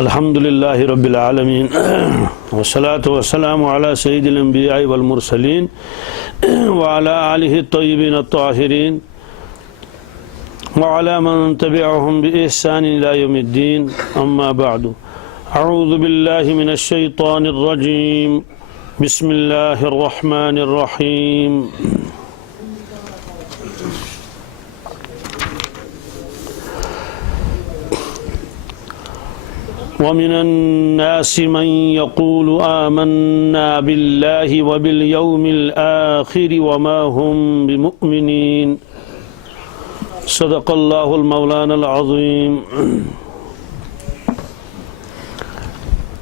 الحمد للہ رب العالمین والصلاة والسلام علی سید الانبیاء والمرسلین وعلی آلہ الطیبین الطاہرین وعلی من تبعهم بإحسان إلی یوم الدین اما بعد اعوذ باللہ من الشیطان الرجیم بسم اللہ الرحمن الرحیم ومن الناس من يقول آمنا بالله وباليوم الآخر وما هم بمؤمنين صدق الله المولانا العظيم۔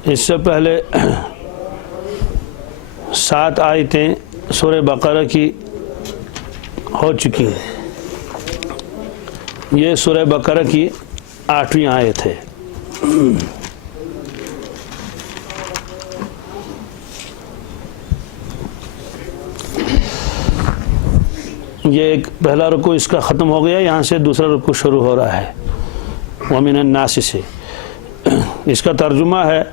اس سے پہلے 7 آیتیں سورہ بقرہ کی ہو چکی ہیں۔ یہ سورہ بقرہ کی 8ویں آیت ہے۔ یہ ایک پہلا رکوع اس کا ختم ہو گیا، یہاں سے دوسرا رکوع شروع ہو رہا ہے وَمِنَ النَّاسِ سے۔ اس کا ترجمہ ہے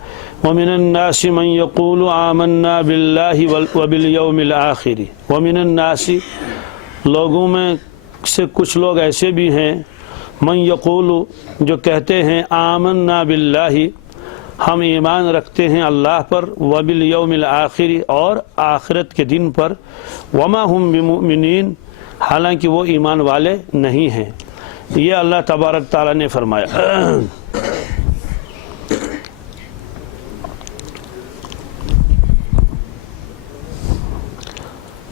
وَمِنَ النَّاسِ مَن يَقُولُ آمَنَّا بِاللَّهِ وَبِالْيَوْمِ الْآخِرِ۔ وَمِنَ النَّاسِ لوگوں میں سے کچھ لوگ ایسے بھی ہیں من یقول جو کہتے ہیں آمنا باللہ ہم ایمان رکھتے ہیں اللہ پر وبالیوم الآخر اور آخرت کے دن پر وما ہم بمؤمنین حالانکہ وہ ایمان والے نہیں ہیں۔ یہ اللہ تبارک تعالیٰ نے فرمایا۔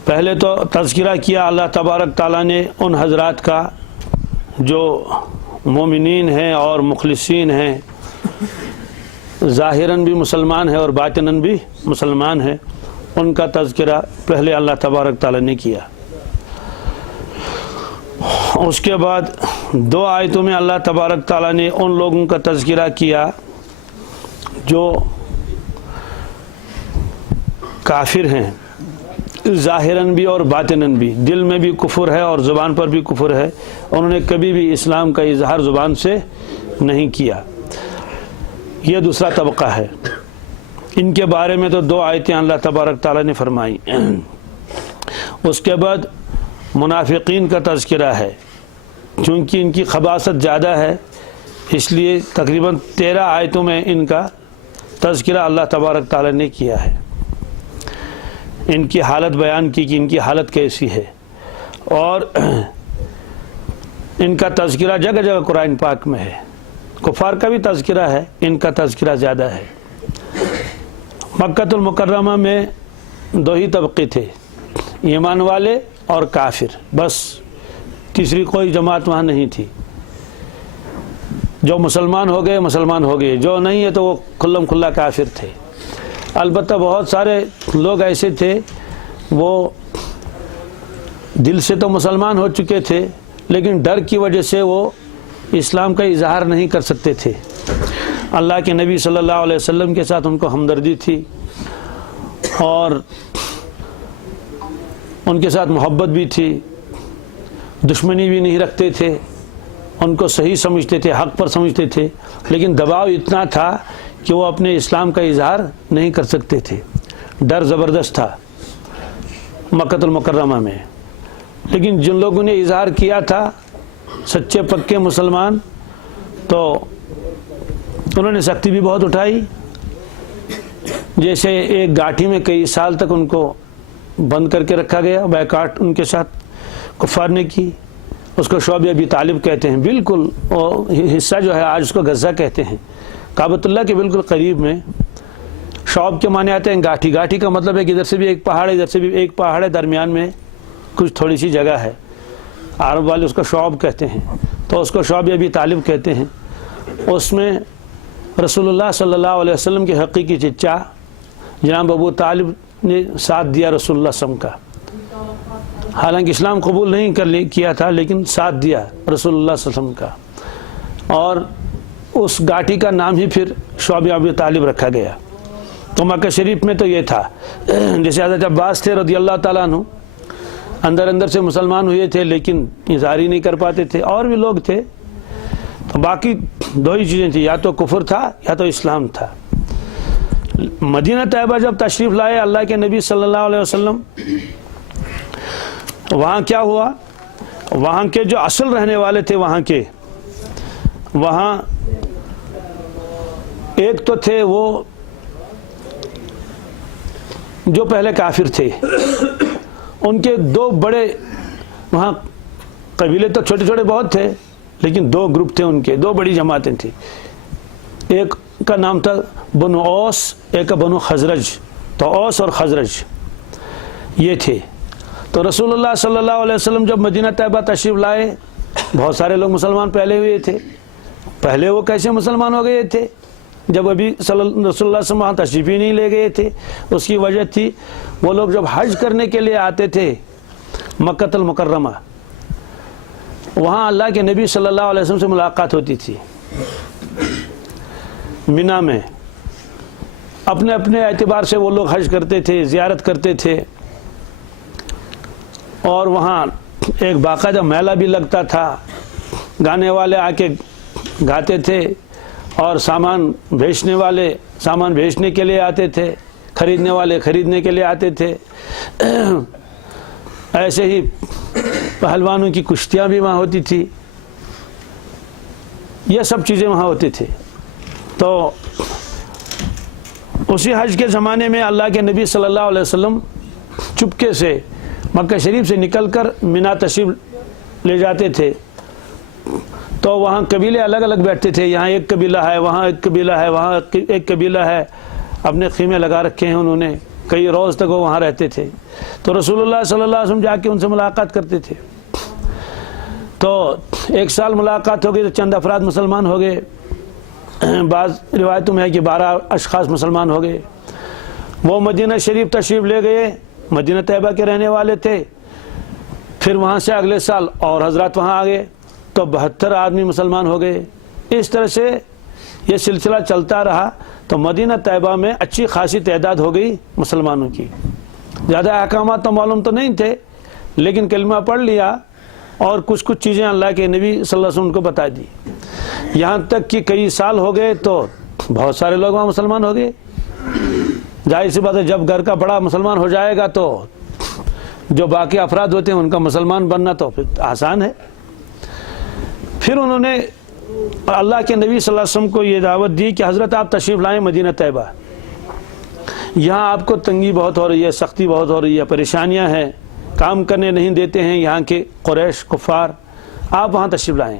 پہلے تو تذکرہ کیا اللہ تبارک تعالیٰ نے ان حضرات کا جو مومنین ہیں اور مخلصین ہیں، ظاہراً بھی مسلمان ہیں اور باطناً بھی مسلمان ہیں، ان کا تذکرہ پہلے اللہ تبارک تعالیٰ نے کیا۔ اس کے بعد 2 آیتوں میں اللہ تبارک تعالیٰ نے ان لوگوں کا تذکرہ کیا جو کافر ہیں، ظاہراً بھی اور باطناً بھی، دل میں بھی کفر ہے اور زبان پر بھی کفر ہے، انہوں نے کبھی بھی اسلام کا اظہار زبان سے نہیں کیا۔ یہ دوسرا طبقہ ہے۔ ان کے بارے میں تو 2 آیتیں اللہ تبارک تعالیٰ نے فرمائی۔ اس کے بعد منافقین کا تذکرہ ہے، چونکہ ان کی خباثت زیادہ ہے اس لیے تقریباً 13 آیتوں میں ان کا تذکرہ اللہ تبارک تعالیٰ نے کیا ہے۔ ان کی حالت بیان کی کہ ان کی حالت کیسی ہے، اور ان کا تذکرہ جگہ جگہ قرآن پاک میں ہے۔ کفار کا بھی تذکرہ ہے، ان کا تذکرہ زیادہ ہے۔ مکۃ المکرمہ میں 2 ہی طبقے تھے، ایمان والے اور کافر، بس تیسری کوئی جماعت وہاں نہیں تھی۔ جو مسلمان ہو گئے مسلمان ہو گئے، جو نہیں ہے تو وہ کھلم کھلا کافر تھے۔ البتہ بہت سارے لوگ ایسے تھے وہ دل سے تو مسلمان ہو چکے تھے لیکن ڈر کی وجہ سے وہ اسلام کا اظہار نہیں کر سکتے تھے۔ اللہ کے نبی صلی اللہ علیہ وسلم کے ساتھ ان کو ہمدردی تھی اور ان کے ساتھ محبت بھی تھی، دشمنی بھی نہیں رکھتے تھے، ان کو صحیح سمجھتے تھے، حق پر سمجھتے تھے، لیکن دباؤ اتنا تھا کہ وہ اپنے اسلام کا اظہار نہیں کر سکتے تھے، ڈر زبردست تھا مکۃ المکرمہ میں۔ لیکن جن لوگوں نے اظہار کیا تھا سچے پکے مسلمان، تو انہوں نے سختی بھی بہت اٹھائی، جیسے ایک گاٹھی میں کئی سال تک ان کو بند کر کے رکھا گیا، بیکاٹ ان کے ساتھ کفار نے کی۔ اس کو شعب ابی طالب کہتے ہیں، بالکل وہ حصہ جو ہے آج اس کو غزہ کہتے ہیں، کعبۃ اللہ کے بالکل قریب میں۔ شعب کے معنی آتے ہیں گاٹھی، گاٹھی کا مطلب ہے کہ ادھر سے بھی ایک پہاڑ ہے ادھر سے بھی ایک پہاڑ ہے، درمیان میں کچھ تھوڑی سی جگہ ہے، عرب والے اس کو شعب کہتے ہیں، تو اس کو شعب ابی طالب کہتے ہیں۔ اس میں رسول اللہ صلی اللہ علیہ وسلم کے حقیقی چچا جناب ابو طالب نے ساتھ دیا رسول اللہ صلی اللہ علیہ وسلم کا، حالانکہ اسلام قبول نہیں کیا تھا لیکن ساتھ دیا رسول اللہ صلی اللہ علیہ وسلم کا، اور اس گاٹھی کا نام ہی پھر شعب ابی طالب رکھا گیا۔ تو مکہ شریف میں تو یہ تھا، جیسے حضرت عباس تھے رضی اللہ تعالیٰ عنہ، اندر سے مسلمان ہوئے تھے لیکن اظہار ہی نہیں کر پاتے تھے، اور بھی لوگ تھے تو باقی دو ہی چیزیں تھیں، یا تو کفر تھا یا تو اسلام تھا۔ مدینہ طیبہ جب تشریف لائے اللہ کے نبی صلی اللہ علیہ وسلم، وہاں کیا ہوا، وہاں کے جو اصل رہنے والے تھے وہاں کے، وہاں ایک تو تھے وہ جو پہلے کافر تھے، ان کے دو بڑے وہاں قبیلے تو چھوٹے چھوٹے بہت تھے، لیکن دو گروپ تھے ان کے، دو بڑی جماعتیں تھیں۔ ایک کا نام تھا بنو اوس، ایک کا بنو خزرج، تو اوس اور خزرج یہ تھے۔ تو رسول اللہ صلی اللہ علیہ وسلم جب مدینہ طیبہ تشریف لائے، بہت سارے لوگ مسلمان پہلے ہوئے تھے۔ پہلے وہ کیسے مسلمان ہو گئے تھے جب ابھی رسول اللہ صلی اللہ علیہ وسلم وہاں تشریف ہی نہیں لے گئے تھے؟ اس کی وجہ تھی وہ لوگ جب حج کرنے کے لیے آتے تھے مکہ المکرمہ، وہاں اللہ کے نبی صلی اللہ علیہ وسلم سے ملاقات ہوتی تھی مینا میں۔ اپنے اپنے اعتبار سے وہ لوگ حج کرتے تھے، زیارت کرتے تھے، اور وہاں ایک باقاعدہ میلہ بھی لگتا تھا، گانے والے آ کے گاتے تھے، اور سامان بیچنے والے سامان بیچنے کے لیے آتے تھے، خریدنے والے خریدنے کے لیے آتے تھے۔ ایسے ہی پہلوانوں کی کشتیاں بھی وہاں ہوتی تھی، یہ سب چیزیں وہاں ہوتی تھی۔ تو اسی حج کے زمانے میں اللہ کے نبی صلی اللہ علیہ وسلم چپکے سے مکہ شریف سے نکل کر مینا تشریف لے جاتے تھے، تو وہاں قبیلے الگ الگ بیٹھتے تھے، یہاں ایک قبیلہ ہے، وہاں ایک قبیلہ ہے، وہاں ایک قبیلہ ہے، اپنے خیمے لگا رکھے ہیں انہوں نے، کئی روز تک وہ وہاں رہتے تھے۔ تو رسول اللہ صلی اللہ علیہ وسلم جا کے ان سے ملاقات کرتے تھے۔ تو ایک سال ملاقات ہو گئی تو چند افراد مسلمان ہو گئے، بعض روایتوں میں ہے کہ 12 اشخاص مسلمان ہو گئے۔ وہ مدینہ شریف تشریف لے گئے، مدینہ طیبہ کے رہنے والے تھے۔ پھر وہاں سے اگلے سال اور حضرات وہاں آ گئے تو 72 آدمی مسلمان ہو گئے۔ اس طرح سے یہ سلسلہ چلتا رہا، تو مدینہ طیبہ میں اچھی خاصی تعداد ہو گئی مسلمانوں کی۔ زیادہ احکامات تو معلوم تو نہیں تھے، لیکن کلمہ پڑھ لیا اور کچھ چیزیں اللہ کے نبی صلی اللہ علیہ وسلم کو بتا دی، یہاں تک کہ کئی سال ہو گئے تو بہت سارے لوگ وہاں مسلمان ہو گئے۔ ظاہر سی بات ہے، جب گھر کا بڑا مسلمان ہو جائے گا تو جو باقی افراد ہوتے ہیں ان کا مسلمان بننا تو پھر آسان ہے۔ پھر انہوں نے اللہ کے نبی صلی اللہ علیہ وسلم کو یہ دعوت دی کہ حضرت آپ تشریف لائیں مدینہ طیبہ، یہاں آپ کو تنگی بہت ہو رہی ہے، سختی بہت ہو رہی ہے، پریشانیاں ہیں، کام کرنے نہیں دیتے ہیں یہاں کے قریش کفار، آپ وہاں تشریف لائیں۔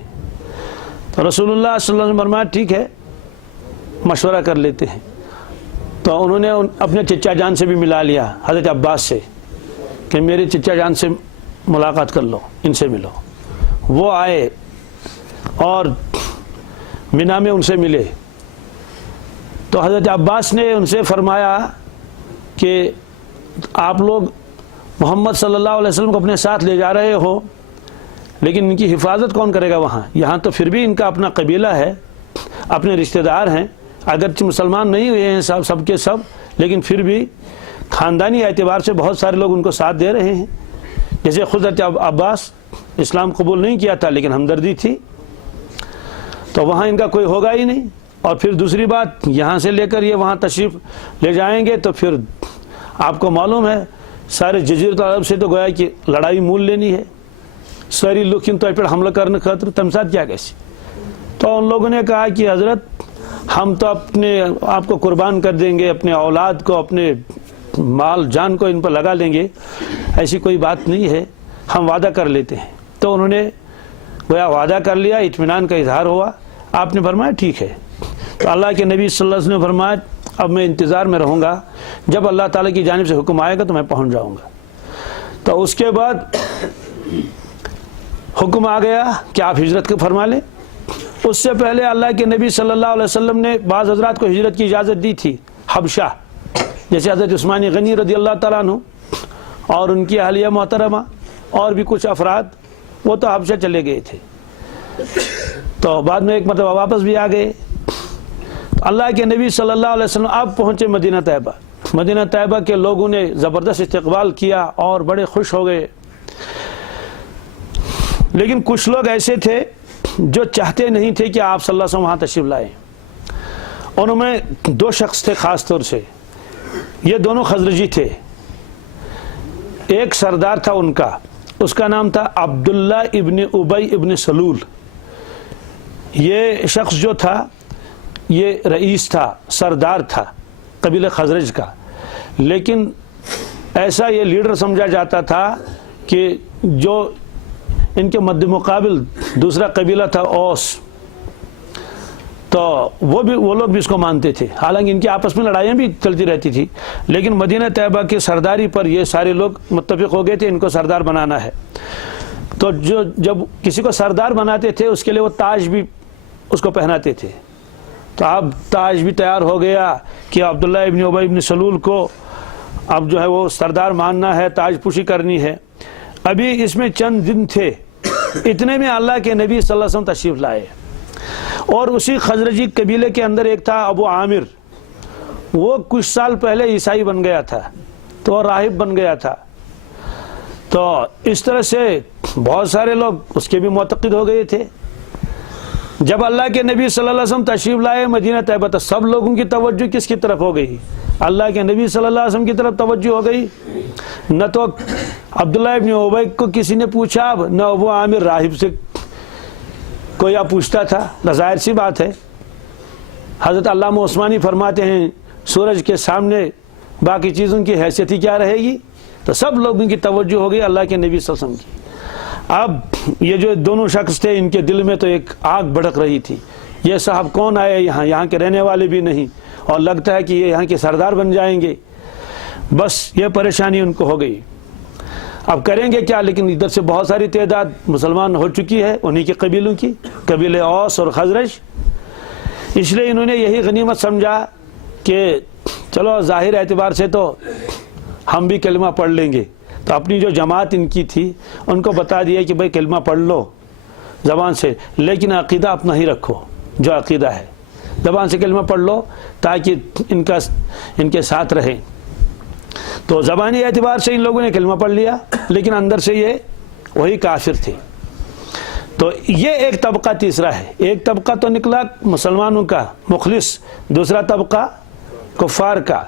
تو رسول اللہ صلی اللہ علیہ وسلم فرمایا ٹھیک ہے، مشورہ کر لیتے ہیں۔ تو انہوں نے اپنے چچا جان سے بھی ملا لیا، حضرت عباس سے، کہ میرے چچا جان سے ملاقات کر لو، ان سے ملو۔ وہ آئے اور مینا میں ان سے ملے، تو حضرت عباس نے ان سے فرمایا کہ آپ لوگ محمد صلی اللہ علیہ وسلم کو اپنے ساتھ لے جا رہے ہو، لیکن ان کی حفاظت کون کرے گا وہاں؟ یہاں تو پھر بھی ان کا اپنا قبیلہ ہے، اپنے رشتہ دار ہیں، اگرچہ مسلمان نہیں ہوئے ہیں سب کے سب، لیکن پھر بھی خاندانی اعتبار سے بہت سارے لوگ ان کو ساتھ دے رہے ہیں۔ جیسے خود حضرت عباس اسلام قبول نہیں کیا تھا، لیکن ہمدردی تھی، تو وہاں ان کا کوئی ہوگا ہی نہیں۔ اور پھر دوسری بات، یہاں سے لے کر یہ وہاں تشریف لے جائیں گے تو پھر آپ کو معلوم ہے سارے جزیرۃ العرب سے تو گویا کہ لڑائی مول لینی ہے، ساری لوگ تو پر حملہ کرنے خاطر تم ساتھ کیا کیسے؟ تو ان لوگوں نے کہا کہ حضرت ہم تو اپنے آپ کو قربان کر دیں گے، اپنے اولاد کو، اپنے مال جان کو ان پر لگا لیں گے، ایسی کوئی بات نہیں ہے، ہم وعدہ کر لیتے ہیں۔ تو انہوں نے گویا وعدہ کر لیا، اطمینان کا اظہار ہوا۔ آپ نے فرمایا ٹھیک ہے۔ تو اللہ کے نبی صلی اللہ علیہ وسلم نے فرمایا اب میں انتظار میں رہوں گا، جب اللہ تعالیٰ کی جانب سے حکم آئے گا تو میں پہنچ جاؤں گا۔ تو اس کے بعد حکم آ گیا کہ آپ ہجرت کو فرما لیں۔ اس سے پہلے اللہ کے نبی صلی اللہ علیہ وسلم نے بعض حضرات کو ہجرت کی اجازت دی تھی حبشہ، جیسے حضرت عثمان غنی رضی اللہ تعالیٰ عنہ اور ان کی اہلیہ محترمہ اور بھی کچھ افراد، وہ تو حبشہ چلے گئے تھے، تو بعد میں ایک مرتبہ واپس بھی آ گئے۔ اللہ کے نبی صلی اللہ علیہ وسلم اب پہنچے مدینہ طیبہ۔ مدینہ طیبہ کے لوگوں نے زبردست استقبال کیا اور بڑے خوش ہو گئے، لیکن کچھ لوگ ایسے تھے جو چاہتے نہیں تھے کہ آپ صلی اللہ علیہ وسلم وہاں تشریف لائیں، ان میں دو شخص تھے خاص طور سے، یہ دونوں خزرجی تھے۔ ایک سردار تھا ان کا، اس کا نام تھا عبداللہ ابن ابی ابن سلول۔ یہ شخص جو تھا یہ رئیس تھا، سردار تھا قبیلہ خزرج کا، لیکن ایسا یہ لیڈر سمجھا جاتا تھا کہ جو ان کے مد مقابل دوسرا قبیلہ تھا اوس، تو وہ لوگ بھی اس کو مانتے تھے، حالانکہ ان کی آپس میں لڑائیاں بھی چلتی رہتی تھی، لیکن مدینہ طیبہ کی سرداری پر یہ سارے لوگ متفق ہو گئے تھے ان کو سردار بنانا ہے۔ تو جب کسی کو سردار بناتے تھے اس کے لیے وہ تاج بھی اس کو پہناتے تھے، تو اب تاج بھی تیار ہو گیا کہ عبداللہ ابن ابی ابن سلول کو اب جو ہے وہ سردار ماننا ہے، تاج پوشی کرنی ہے۔ ابھی اس میں چند دن تھے، اتنے میں اللہ کے نبی صلی اللہ علیہ وسلم تشریف لائے، اور اسی خزرجی قبیلے کے اندر ایک تھا ابو عامر، وہ کچھ سال پہلے عیسائی بن گیا تھا، تو وہ راہب بن گیا تھا۔ تو اس طرح سے بہت سارے لوگ اس کے بھی معتقد ہو گئے تھے۔ جب اللہ کے نبی صلی اللہ علیہ وسلم تشریف لائے مدینہ طیبہ، تو سب لوگوں کی توجہ کس کی طرف ہو گئی؟ اللہ کے نبی صلی اللہ علیہ وسلم کی طرف توجہ ہو گئی۔ نہ تو عبداللہ ابن ابی کو کسی نے پوچھا، نہ ابو عامر راہب سے کوئی آپ پوچھتا تھا۔ ظاہر سی بات ہے، حضرت علامہ عثمانی فرماتے ہیں سورج کے سامنے باقی چیزوں کی حیثیت ہی کیا رہے گی؟ تو سب لوگوں کی توجہ ہو گئی اللہ کے نبی صلی اللہ علیہ وسلم کی۔ اب یہ جو دونوں شخص تھے ان کے دل میں تو ایک آگ بھڑک رہی تھی، یہ صاحب کون آئے یہاں کے رہنے والے بھی نہیں، اور لگتا ہے کہ یہ یہاں کے سردار بن جائیں گے۔ بس یہ پریشانی ان کو ہو گئی، اب کریں گے کیا؟ لیکن ادھر سے بہت ساری تعداد مسلمان ہو چکی ہے انہی کے قبیلوں کی، قبیلے اوس اور خزرج، اس لیے انہوں نے یہی غنیمت سمجھا کہ چلو ظاہر اعتبار سے تو ہم بھی کلمہ پڑھ لیں گے، تو اپنی جو جماعت ان کی تھی ان کو بتا دیا کہ بھائی کلمہ پڑھ لو زبان سے، لیکن عقیدہ اپنا ہی رکھو، جو عقیدہ ہے زبان سے کلمہ پڑھ لو تاکہ ان کے ساتھ رہیں۔ تو زبانی اعتبار سے ان لوگوں نے کلمہ پڑھ لیا، لیکن اندر سے یہ وہی کافر تھے۔ تو یہ ایک طبقہ تیسرا ہے، ایک طبقہ تو نکلا مسلمانوں کا مخلص، دوسرا طبقہ کفار کا،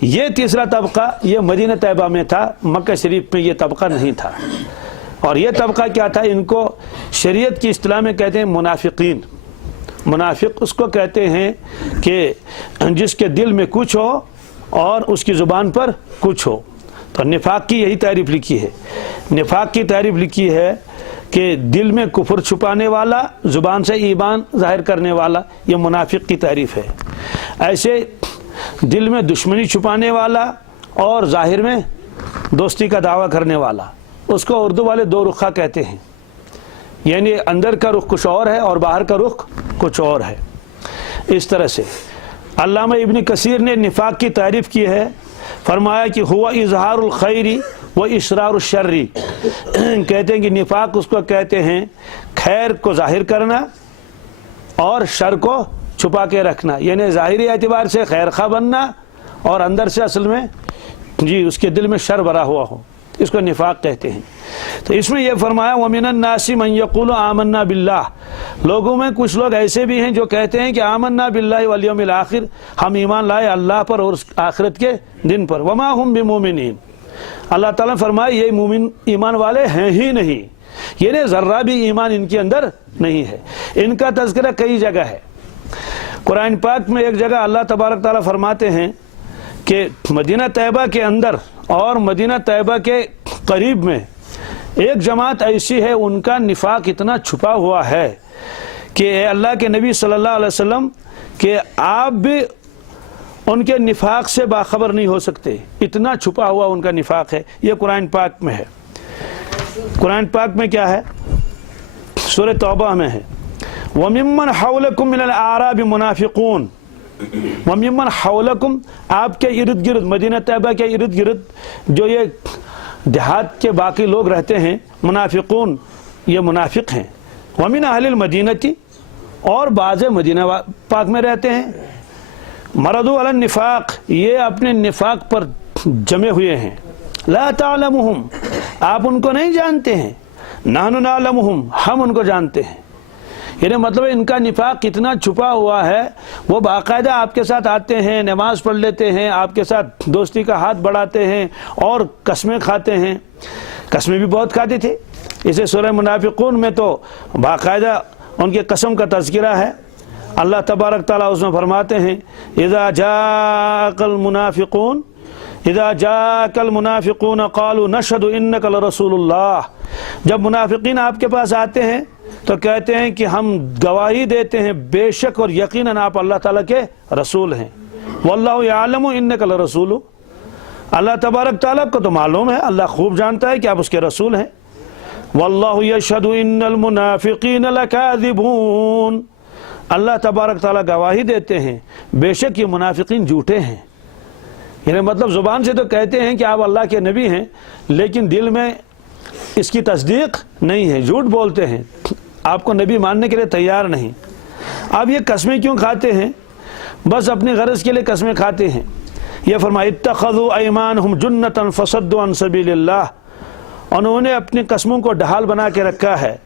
یہ تیسرا طبقہ یہ مدینہ طیبہ میں تھا، مکہ شریف میں یہ طبقہ نہیں تھا۔ اور یہ طبقہ کیا تھا؟ ان کو شریعت کی اصطلاح میں کہتے ہیں منافقین۔ منافق اس کو کہتے ہیں کہ جس کے دل میں کچھ ہو اور اس کی زبان پر کچھ ہو۔ تو نفاق کی یہی تعریف لکھی ہے، نفاق کی تعریف لکھی ہے کہ دل میں کفر چھپانے والا، زبان سے ایمان ظاہر کرنے والا، یہ منافق کی تعریف ہے۔ ایسے دل میں دشمنی چھپانے والا اور ظاہر میں دوستی کا دعویٰ کرنے والا، اس کو اردو والے دو رخہ کہتے ہیں، یعنی اندر کا رخ کچھ اور ہے اور باہر کا رخ کچھ اور ہے۔ اس طرح سے علامہ ابن کثیر نے نفاق کی تعریف کی ہے، فرمایا کہ ہوا اظہار الخیر و اسرار الشر، کہتے ہیں کہ نفاق اس کو کہتے ہیں خیر کو ظاہر کرنا اور شر کو چھپا کے رکھنا، یعنی ظاہری اعتبار سے خیر خواہ بننا اور اندر سے اصل میں اس کے دل میں شر بھرا ہوا ہو، اس کو نفاق کہتے ہیں۔ تو اس میں یہ فرمایا وَمِنَ النَّاسِ مَن يَقُولُ آمَنَّا بِاللَّهِ، لوگوں میں کچھ لوگ ایسے بھی ہیں جو کہتے ہیں کہ آمنا باللہ والیوم الآخر، ہم ایمان لائے اللہ پر اور آخرت کے دن پر، وَمَا هُم بِمُؤْمِنِينَ، اللہ تعالیٰ فرمائے یہ مومن ایمان والے ہیں ہی نہیں، یعنی ذرہ بھی ایمان ان کے اندر نہیں ہے۔ ان کا تذکرہ کئی جگہ ہے، قرآن پاک میں ایک جگہ اللہ تبارک تعالیٰ فرماتے ہیں کہ مدینہ طیبہ کے اندر اور مدینہ طیبہ کے قریب میں ایک جماعت ایسی ہے ان کا نفاق اتنا چھپا ہوا ہے کہ اے اللہ کے نبی صلی اللہ علیہ وسلم کہ آپ بھی ان کے نفاق سے باخبر نہیں ہو سکتے، اتنا چھپا ہوا ان کا نفاق ہے۔ یہ قرآن پاک میں ہے، قرآن پاک میں کیا ہے؟ سورہ توبہ میں ہے وَمِمَّنْ حَوْلَكُمْ مِنَ الْأَعْرَابِ مُنَافِقُونَ، وَمِمَّنْ حَوْلَكُمْ آپ کے ارد گرد، مدینہ طیبہ کے ارد گرد جو یہ دیہات کے باقی لوگ رہتے ہیں، منافقون یہ منافق ہیں، وَمِنْ أَهْلِ الْمَدِينَةِ اور بعض مدینہ پاک میں رہتے ہیں، مَرَضُوا عَلَى النِّفَاقِ یہ اپنے نفاق پر جمے ہوئے ہیں، لَا تَعْلَمُهُمْ آپ ان کو نہیں جانتے ہیں، نَحْنُ نَعْلَمُهُمْ ہم ان کو جانتے ہیں، یعنی مطلب ان کا نفاق کتنا چھپا ہوا ہے، وہ باقاعدہ آپ کے ساتھ آتے ہیں، نماز پڑھ لیتے ہیں، آپ کے ساتھ دوستی کا ہاتھ بڑھاتے ہیں اور قسمیں کھاتے ہیں، قسمیں بھی بہت کھاتے تھے۔ اسے سورہ منافقون میں تو باقاعدہ ان کے قسم کا تذکرہ ہے۔ اللہ تبارک تعالیٰ اس میں فرماتے ہیں اذا جاءک المنافقون قالوا نشهد انک لرسول اللہ، جب منافقین آپ کے پاس آتے ہیں تو کہتے ہیں کہ ہم گواہی دیتے ہیں بے شک اور یقیناً آپ اللہ تعالیٰ کے رسول ہیں۔ واللہ یعلم انک لرسول، اللہ تبارک تعالیٰ کو تو معلوم ہے، اللہ خوب جانتا ہے کہ آپ اس کے رسول ہیں۔ واللہ یشہد ان المنافقین لکاذبون، اللہ تبارک تعالیٰ گواہی دیتے ہیں بے شک یہ منافقین جھوٹے ہیں۔ یعنی مطلب زبان سے تو کہتے ہیں کہ آپ اللہ کے نبی ہیں، لیکن دل میں اس کی تصدیق نہیں ہے، جھوٹ بولتے ہیں، آپ کو نبی ماننے کے لیے تیار نہیں۔ اب یہ قسمیں کیوں کھاتے ہیں؟ بس اپنی غرض کے لیے قسمیں کھاتے ہیں۔ یہ فرمایا اتخذوا ایمانہم جنۃ فصدوا عن سبیل اللہ، انہوں نے اپنی قسموں کو ڈھال بنا کے رکھا ہے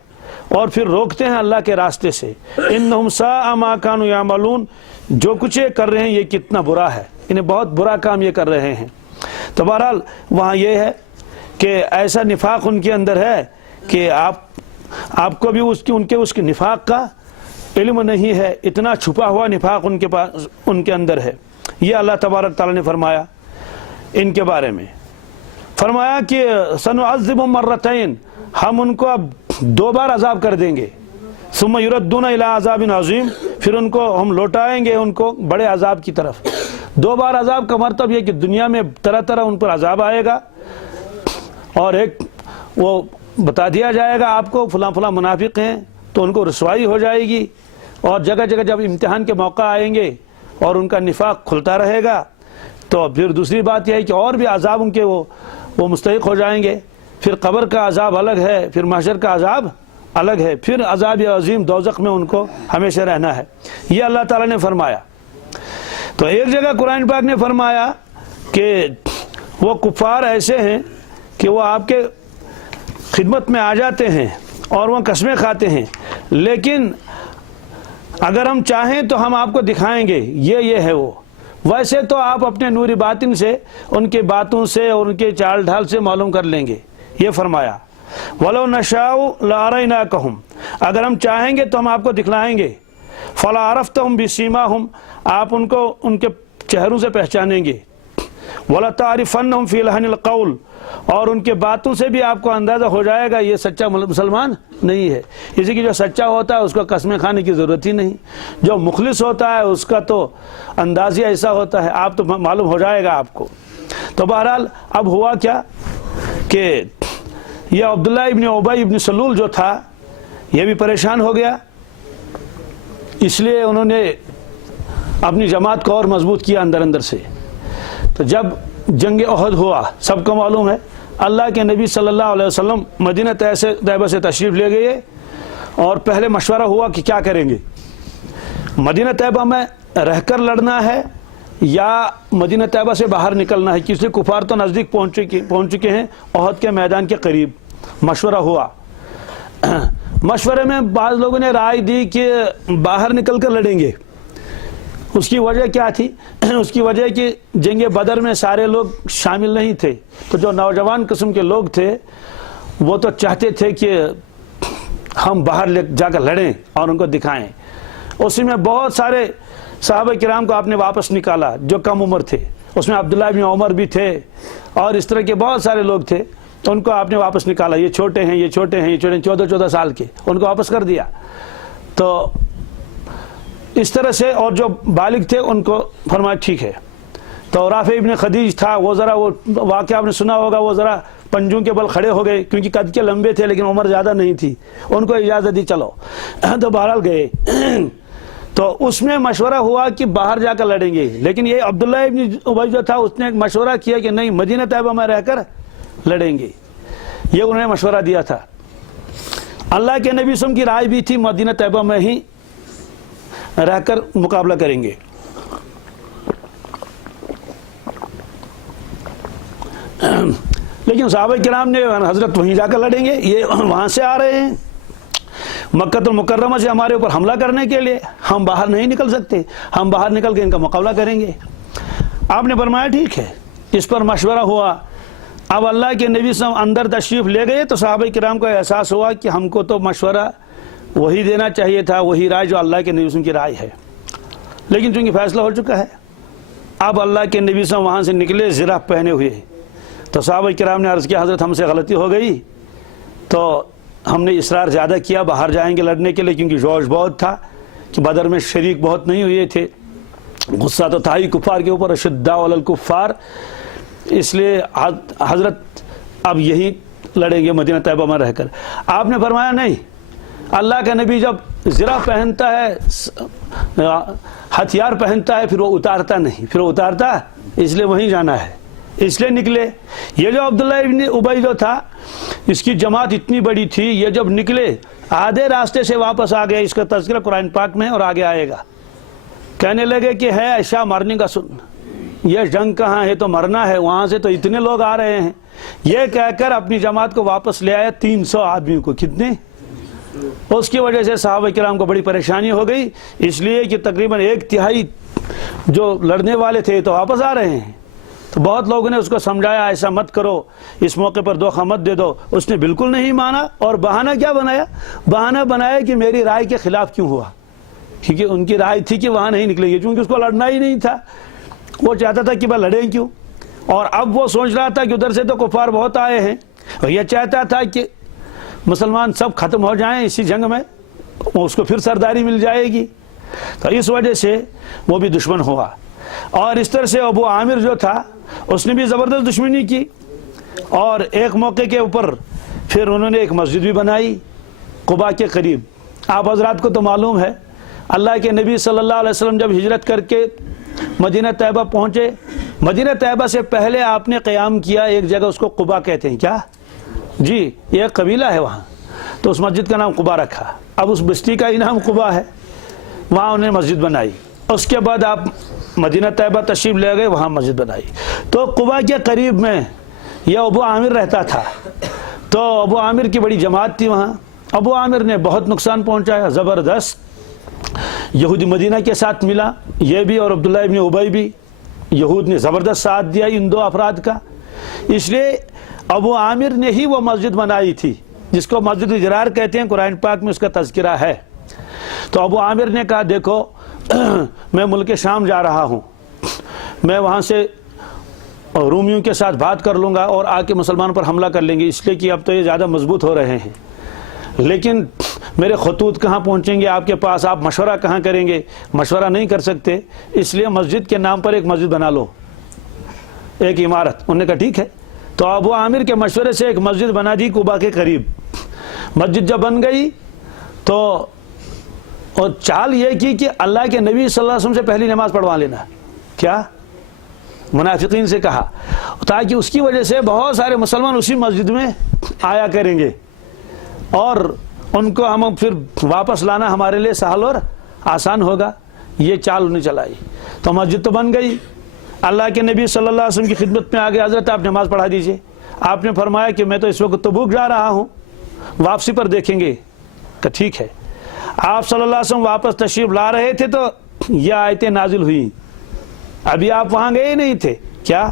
اور پھر روکتے ہیں اللہ کے راستے سے۔ انہم ساء ما کانوا یعملون، جو کچھ یہ کر رہے ہیں یہ کتنا برا ہے، انہیں بہت برا کام یہ کر رہے ہیں۔ تو بہرحال وہاں یہ ہے کہ ایسا نفاق ان کے اندر ہے کہ آپ کو بھی ان کے نفاق کا علم نہیں ہے، اتنا چھپا ہوا نفاق ان کے اندر ہے۔ یہ اللہ تبارک تعالیٰ نے فرمایا ان کے بارے میں، فرمایا کہ سنعذبهم مرتين، ہم ان کو اب 2 بار عذاب کر دیں گے، ثم يردون الى عذاب عظیم، پھر ان کو ہم لوٹائیں گے ان کو بڑے عذاب کی طرف۔ 2 بار عذاب کا مطلب یہ کہ دنیا میں طرح طرح ان پر عذاب آئے گا، اور ایک وہ بتا دیا جائے گا آپ کو فلاں فلاں منافق ہیں تو ان کو رسوائی ہو جائے گی، اور جگہ جگہ جب امتحان کے موقع آئیں گے اور ان کا نفاق کھلتا رہے گا تو پھر دوسری بات یہ ہے کہ اور بھی عذاب ان کے وہ مستحق ہو جائیں گے۔ پھر قبر کا عذاب الگ ہے، پھر محشر کا عذاب الگ ہے، پھر عذاب عظیم دوزخ میں ان کو ہمیشہ رہنا ہے۔ یہ اللہ تعالیٰ نے فرمایا۔ تو ایک جگہ قرآن پاک نے فرمایا کہ وہ کفار ایسے ہیں کہ وہ آپ کے خدمت میں آ جاتے ہیں اور وہ قسمیں کھاتے ہیں، لیکن اگر ہم چاہیں تو ہم آپ کو دکھائیں گے یہ ہے وہ۔ ویسے تو آپ اپنے نور باطن سے ان کی باتوں سے اور ان کے چال ڈھال سے معلوم کر لیں گے۔ یہ فرمایا وَلَوْ نَشَاءُ لَأَرَيْنَاكَهُمْ، اگر ہم چاہیں گے تو ہم آپ کو دکھلائیں گے۔ فَلَا عَرَفْتَهُمْ بِسِيمَاهُمْ، آپ ان کو ان کے چہروں سے پہچانیں گے۔ وَلَا تَعْرِفَنَّهُمْ فِي لَحْنِ الْقَوْلِ، اور ان کے باتوں سے بھی آپ کو اندازہ ہو جائے گا یہ سچا مسلمان نہیں ہے۔ اسی کی جو سچا ہوتا ہے اس کو قسمیں کھانے کی ضرورت ہی نہیں، جو مخلص ہوتا ہے اس کا تو انداز ہی ایسا ہوتا ہے، آپ تو معلوم ہو جائے گا آپ کو۔ تو بہرحال اب ہوا کیا کہ یہ عبداللہ ابن ابی ابن سلول جو تھا یہ بھی پریشان ہو گیا، اس لیے انہوں نے اپنی جماعت کو اور مضبوط کیا اندر سے۔ تو جب جنگ احد ہوا، سب کو معلوم ہے، اللہ کے نبی صلی اللہ علیہ وسلم مدینہ طیبہ سے تشریف لے گئے اور پہلے مشورہ ہوا کہ کیا کریں گے، مدینہ طیبہ میں رہ کر لڑنا ہے یا مدینہ طیبہ سے باہر نکلنا ہے، کسی کفار تو نزدیک پہنچ چکے ہیں احد کے میدان کے قریب۔ مشورہ ہوا، مشورے میں بعض لوگوں نے رائے دی کہ باہر نکل کر لڑیں گے۔ اس کی وجہ کیا تھی؟ اس کی وجہ کہ جنگ بدر میں سارے لوگ شامل نہیں تھے، تو جو نوجوان قسم کے لوگ تھے وہ تو چاہتے تھے کہ ہم باہر جا کر لڑیں اور ان کو دکھائیں۔ اسی میں بہت سارے صحابہ کرام کو آپ نے واپس نکالا جو کم عمر تھے، اس میں عبداللہ بن عمر بھی تھے اور اس طرح کے بہت سارے لوگ تھے، تو ان کو آپ نے واپس نکالا۔ یہ چھوٹے ہیں، یہ چھوٹے ہیں، یہ چھوٹے ہیں، 14 سال کے، ان کو واپس کر دیا۔ تو اس طرح سے، اور جو بالغ تھے ان کو فرمایا ٹھیک ہے۔ تو رافع ابن خدیج تھا، وہ واقعہ آپ نے سنا ہوگا، وہ ذرا پنجوں کے بل کھڑے ہو گئے کیونکہ قد کے لمبے تھے لیکن عمر زیادہ نہیں تھی، ان کو اجازت دی چلو، تو بہرحال گئے۔ تو اس میں مشورہ ہوا کہ باہر جا کر لڑیں گے، لیکن یہ عبداللہ ابن ابی جو تھا اس نے ایک مشورہ کیا کہ نہیں، مدینہ طیبہ میں رہ کر لڑیں گے، یہ انہوں نے مشورہ دیا تھا۔ اللہ کے نبی صلی اللہ علیہ وسلم کی رائے بھی تھی مدینہ طیبہ میں ہی رہ کر مقابلہ کریں گے۔ لیکن صحابہ کرام نے حضرت وہیں جا کر لڑیں گے، یہ وہاں سے آ رہے ہیں، مکہ المکرمہ سے ہمارے اوپر حملہ کرنے کے لیے ہم باہر نہیں نکل سکتے، ہم باہر نکل کے ان کا مقابلہ کریں گے۔ آپ نے فرمایا ٹھیک ہے، اس پر مشورہ ہوا۔ اب اللہ کے نبی صلی اللہ علیہ وسلم اندر تشریف لے گئے تو صحابہ کرام کو احساس ہوا کہ ہم کو تو مشورہ وہی دینا چاہیے تھا، وہی رائے جو اللہ کے نبی صلی اللہ علیہ وسلم کی رائے ہے، لیکن چونکہ فیصلہ ہو چکا ہے۔ اب اللہ کے نبی صلی اللہ علیہ وسلم وہاں سے نکلے زرہ پہنے ہوئے، تو صحابہ کرام نے عرض کیا حضرت ہم سے غلطی ہو گئی، تو ہم نے اصرار زیادہ کیا باہر جائیں گے لڑنے کے لیے، کیونکہ جوش بہت تھا کہ بدر میں شریک بہت نہیں ہوئے تھے، غصہ تو تھا ہی کفار کے اوپر، اشداء علی الکفار، اس لیے حضرت اب یہی لڑیں گے مدینہ طیبہ میں رہ کر۔ آپ نے فرمایا نہیں، اللہ کا نبی جب زرہ پہنتا ہے، ہتھیار پہنتا ہے، پھر وہ اتارتا نہیں، پھر وہ اتارتا اس لیے وہیں جانا ہے، اس لیے نکلے۔ یہ جو عبداللہ ابن ابی جو تھا، اس کی جماعت اتنی بڑی تھی، یہ جب نکلے آدھے راستے سے واپس آ گئے، اس کا تذکرہ قرآن پاک میں اور آگے آئے گا۔ کہنے لگے کہ ہے ایشا مرنے کا سن، یہ جنگ کہاں ہے تو مرنا ہے، وہاں سے تو اتنے لوگ آ رہے ہیں۔ یہ کہہ کر اپنی جماعت کو واپس لے آیا، 300 آدمیوں کو، کتنے؟ اس کی وجہ سے صحابہ کرام کو بڑی پریشانی ہو گئی، اس لیے کہ تقریباً 1/3 جو لڑنے والے تھے تو واپس آ رہے ہیں۔ تو بہت لوگوں نے اس کو سمجھایا ایسا مت کرو، اس موقع پر دھوکہ مت دے دو، اس نے بالکل نہیں مانا، اور بہانہ کیا بنایا؟ بہانہ بنایا کہ میری رائے کے خلاف کیوں ہوا، کیونکہ ان کی رائے تھی کہ وہاں نہیں نکلے گی، چونکہ اس کو لڑنا ہی نہیں تھا، وہ چاہتا تھا کہ بھائی لڑیں کیوں، اور اب وہ سوچ رہا تھا کہ ادھر سے تو کفار بہت آئے ہیں، اور یہ چاہتا تھا کہ مسلمان سب ختم ہو جائیں اسی جنگ میں، اس کو پھر سرداری مل جائے گی، تو اس وجہ سے وہ بھی دشمن ہوا۔ اور اس طرح سے ابو عامر جو تھا اس نے بھی زبردست دشمنی کی، اور ایک موقع کے اوپر پھر انہوں نے ایک مسجد بھی بنائی قباء کے قریب۔ آپ حضرات کو تو معلوم ہے اللہ کے نبی صلی اللہ علیہ وسلم جب ہجرت کر کے مدینہ طیبہ پہنچے، مدینہ طیبہ سے پہلے آپ نے قیام کیا ایک جگہ، اس کو قباء کہتے ہیں، کیا جی یہ ایک قبیلہ ہے وہاں، تو اس مسجد کا نام قباء رکھا، اب اس بستی کا ہی نام قباء ہے، وہاں انہوں نے مسجد بنائی۔ اس کے بعد آپ مدینہ طیبہ تشریف لے گئے، وہاں مسجد بنائی۔ تو قباء کے قریب میں یہ ابو عامر رہتا تھا، تو ابو عامر کی بڑی جماعت تھی وہاں۔ ابو عامر نے بہت نقصان پہنچایا، زبردست، یہودی مدینہ کے ساتھ ملا، یہ بھی اور عبداللہ ابن ابی بھی، یہود نے زبردست ساتھ دیا ان دو افراد کا، اس لیے ابو عامر نے ہی وہ مسجد بنائی تھی جس کو مسجد ضرار کہتے ہیں، قرآن پاک میں اس کا تذکرہ ہے۔ تو ابو عامر نے کہا دیکھو میں ملک شام جا رہا ہوں، میں وہاں سے رومیوں کے ساتھ بات کر لوں گا اور آ کے مسلمانوں پر حملہ کر لیں گے، اس لیے کہ اب تو یہ زیادہ مضبوط ہو رہے ہیں، لیکن میرے خطوط کہاں پہنچیں گے آپ کے پاس، آپ مشورہ کہاں کریں گے؟ مشورہ نہیں کر سکتے، اس لیے مسجد کے نام پر ایک مسجد بنا لو، ایک عمارت۔ انہوں نے کہا ٹھیک ہے، تو ابو عامر کے مشورے سے ایک مسجد بنا دی قباء کے قریب۔ مسجد جب بن گئی تو اور چال یہ کی کہ اللہ کے نبی صلی اللہ علیہ وسلم سے پہلی نماز پڑھوا لینا، کیا منافقین سے کہا، تاکہ اس کی وجہ سے بہت سارے مسلمان اسی مسجد میں آیا کریں گے اور ان کو ہم پھر واپس لانا ہمارے لیے سہل اور آسان ہوگا۔ یہ چال انہیں چلائی، تو مسجد تو بن گئی۔ اللہ کے نبی صلی اللہ علیہ وسلم کی خدمت میں آگے حضرت آپ نماز پڑھا دیجئے۔ آپ نے فرمایا کہ میں تو اس وقت تبوک جا رہا ہوں، واپسی پر دیکھیں گے، کہ ٹھیک ہے۔ آپ صلی اللہ علیہ وسلم واپس تشریف لا رہے تھے تو یہ آیتیں نازل ہوئی، ابھی آپ وہاں گئے نہیں تھے، کیا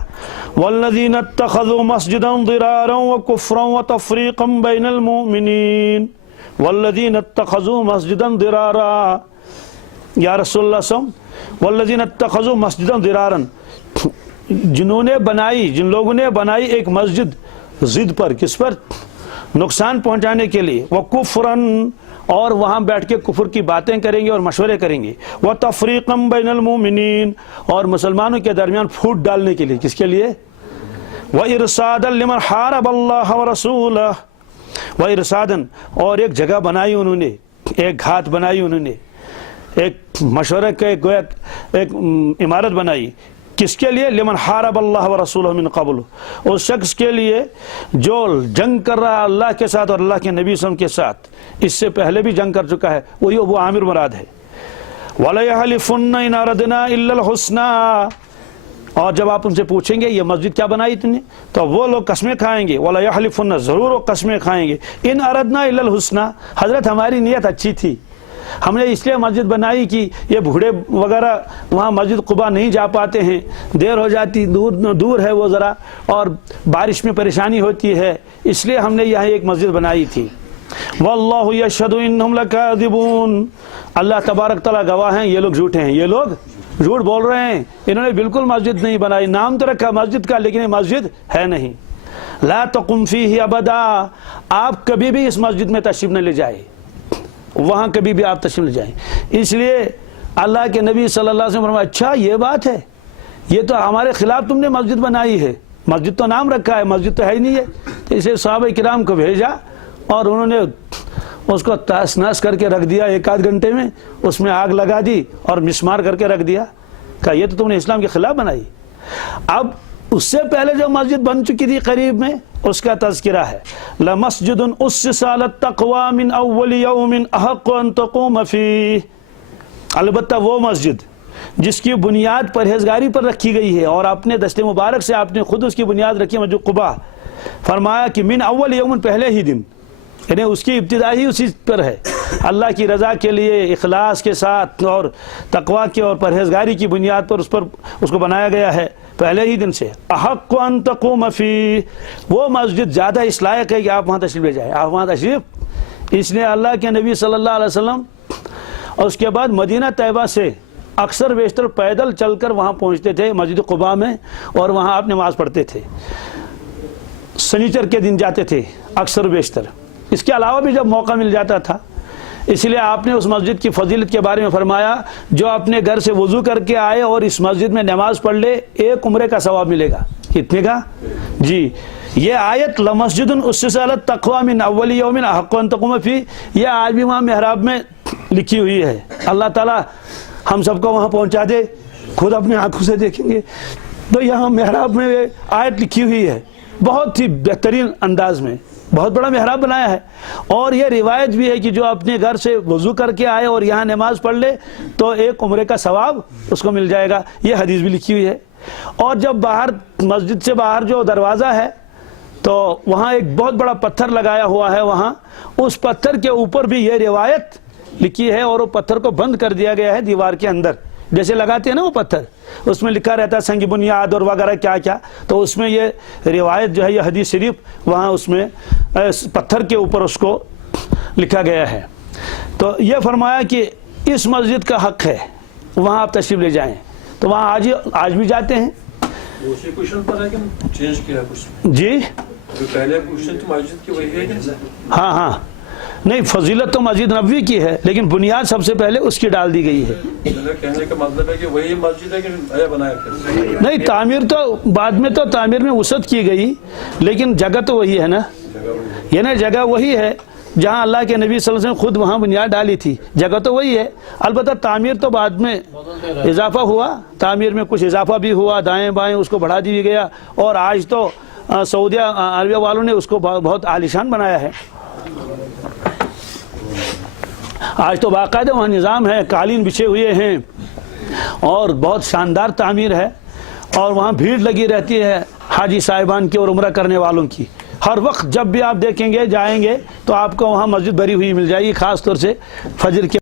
والذین اتخذوا مسجدا ضرارا وکفرا وتفریقا بین المؤمنین، والذین اتخذوا مسجدا ضرارا، یا رسول اللہ صلی اللہ علیہ وسلم والذین اتخذوا مسجدا ضرارا، جنہوں نے بنائی، جن لوگوں نے بنائی ایک مسجد ضد پر، کس پر؟ نقصان پہنچانے کے لیے، وکفرا، اور وہاں بیٹھ کے کفر کی باتیں کریں گے اور مشورے کریں گے، وتفریقا بین المؤمنین، اور مسلمانوں کے درمیان پھوٹ ڈالنے کے لیے، کس کے لیے؟ وارصادا لمن حارب اللہ ورسولہ، وارصادا، اور ایک جگہ بنائی انہوں نے، ایک گھات بنائی انہوں نے، ایک مشورے کا ایک عمارت بنائی، کس کے لیے؟ لمن حارب اللہ ورسولہ من قبل، اس شخص کے لیے جو جنگ کر رہا ہے اللہ کے ساتھ اور اللہ کے نبی صلی اللہ علیہ وسلم کے ساتھ، اس سے پہلے بھی جنگ کر چکا ہے، وہی ابو عامر مراد ہے۔ وَلَيَحْلِفُنَّ إِنْ أَرَدْنَا إِلَّا الْحُسْنَى، اور جب آپ ان سے پوچھیں گے یہ مسجد کیا بنائی تم نے، تو وہ لوگ قسمیں کھائیں گے، وَلَا يَحْلِفُنَّ، ضرور وہ قسمیں کھائیں گے، اِنْ أَرَدْنَا إِلَّا الْحُسْنَى، حضرت ہماری نیت اچھی تھی، ہم نے اس لیے مسجد بنائی کہ یہ بوڑھے وغیرہ وہاں مسجد قباء نہیں جا پاتے ہیں، دیر ہو جاتی، دور ہے وہ ذرا، اور بارش میں پریشانی ہوتی ہے، اس لیے ہم نے یہاں ایک مسجد بنائی تھی۔ وَاللَّهُ يَشْهَدُ إِنَّهُمْ لَكَاذِبُونَ، اللہ تبارک تعالیٰ گواہ ہیں یہ لوگ جھوٹے ہیں، یہ لوگ جھوٹ بول رہے ہیں، انہوں نے بالکل مسجد نہیں بنائی، نام تو رکھا مسجد کا لیکن یہ مسجد ہے نہیں۔ لا تقم فیہ ابدا، آپ کبھی بھی اس مسجد میں تشریف نہ لے جائیں، وہاں کبھی بھی آپ تشریف لے جائیں۔ اس لیے اللہ کے نبی صلی اللہ علیہ وسلم فرمایا اچھا یہ بات ہے، یہ تو ہمارے خلاف تم نے مسجد بنائی ہے، مسجد تو نام رکھا ہے، مسجد تو ہے ہی نہیں ہے۔ تو اسے صحابہ کرام کو بھیجا اور انہوں نے اس کو تاس ناس کر کے رکھ دیا، ایک آدھ گھنٹے میں اس میں آگ لگا دی اور مسمار کر کے رکھ دیا، کہا یہ تو تم نے اسلام کے خلاف بنائی۔ اب اس سے پہلے جو مسجد بن چکی تھی قریب میں، اس کا تذکرہ ہے، لَمَسْجِدٌ أُسِّسَ عَلَى التَّقْوَى مِنْ أَوَّلِ يَوْمٍ أَحَقُّ أَن تَقُومَ فِيهِ، البتہ وہ مسجد جس کی بنیاد پرہیزگاری پر رکھی گئی ہے اور اپنے دست مبارک سے آپ نے خود اس کی بنیاد رکھی، مسجد قباء، فرمایا کہ من اول یوم، پہلے ہی دن، یعنی اس کی ابتدا ہی اسی پر ہے، اللہ کی رضا کے لیے اخلاص کے ساتھ اور تقوی کے اور پرہیزگاری کی بنیاد پر اس کو بنایا گیا ہے پہلے ہی دن سے۔ احق ان تقوم فی، وہ مسجد زیادہ اس لائق ہے کہ آپ وہاں تشریف لے جائیں، آپ وہاں تشریف، اس لیے اللہ کے نبی صلی اللہ علیہ وسلم اور اس کے بعد مدینہ طیبہ سے اکثر بیشتر پیدل چل کر وہاں پہنچتے تھے مسجد قباء میں، اور وہاں آپ نماز پڑھتے تھے، سنیچر کے دن جاتے تھے اکثر بیشتر، اس کے علاوہ بھی جب موقع مل جاتا تھا۔ اس لیے آپ نے اس مسجد کی فضیلت کے بارے میں فرمایا جو اپنے گھر سے وضو کر کے آئے اور اس مسجد میں نماز پڑھ لے، ایک عمرے کا ثواب ملے گا۔ کتنے کا؟ جی، یہ آیت لَمَسْجِدٌ أُسِّسَ عَلَى التَّقْوَى مِنْ أَوَّلِ يَوْمٍ أَحَقُّ أَن تَقُومَ فِيهِ، یہ آج بھی وہاں محراب میں لکھی ہوئی ہے۔ اللہ تعالیٰ ہم سب کو وہاں پہنچا دے، خود اپنے آنکھوں سے دیکھیں گے تو یہاں محراب میں آیت لکھی ہوئی ہے، بہت ہی بہترین انداز میں، بہت بڑا محراب بنایا ہے۔ اور یہ روایت بھی ہے کہ جو اپنے گھر سے وضو کر کے آئے اور یہاں نماز پڑھ لے تو ایک عمرے کا ثواب اس کو مل جائے گا، یہ حدیث بھی لکھی ہوئی ہے۔ اور جب باہر مسجد سے باہر جو دروازہ ہے تو وہاں ایک بہت بڑا پتھر لگایا ہوا ہے، وہاں اس پتھر کے اوپر بھی یہ روایت لکھی ہے، اور وہ پتھر کو بند کر دیا گیا ہے دیوار کے اندر، جیسے لگاتے ہیں نا وہ پتھر، اس میں لکھا رہتا ہے سنگ بنیاد اور وغیرہ کیا کیا، تو اس میں یہ روایت جو ہے یہ حدیث شریف وہاں اس میں پتھر کے اوپر اس کو لکھا گیا ہے۔ تو یہ فرمایا کہ اس مسجد کا حق ہے وہاں آپ تشریف لے جائیں، تو وہاں آج بھی جاتے ہیں۔ دوسرے کوشچن پر ہے کہ چینج کیا کچھ؟ جی، جو پہلے کوشچن تو مسجد کی وہی ہے کہ ہاں ہاں، نہیں فضیلت تو مسجد نبوی کی ہے لیکن بنیاد سب سے پہلے اس کی ڈال دی گئی ہے۔ کہنے کا مطلب ہے کہ وہی مسجد ہے کہ نیا بنایا پھر؟ نہیں، تعمیر تو بعد میں تو تعمیر میں وسعت کی گئی لیکن جگہ تو وہی ہے نا، یہ نا جگہ وہی ہے جہاں اللہ کے نبی صلی اللہ علیہ وسلم خود وہاں بنیاد ڈالی تھی، جگہ تو وہی ہے، البتہ تعمیر تو بعد میں اضافہ ہوا، تعمیر میں کچھ اضافہ بھی ہوا، دائیں بائیں اس کو بڑھا دیا گیا، اور آج تو سعودیہ عربیہ والوں نے اس کو بہت عالیشان بنایا ہے۔ آج تو باقاعدہ وہاں نظام ہے، قالین بچھے ہوئے ہیں اور بہت شاندار تعمیر ہے، اور وہاں بھیڑ لگی رہتی ہے حاجی صاحبان کی اور عمرہ کرنے والوں کی، ہر وقت جب بھی آپ دیکھیں گے جائیں گے تو آپ کو وہاں مسجد بھری ہوئی مل جائے گی، خاص طور سے فجر کے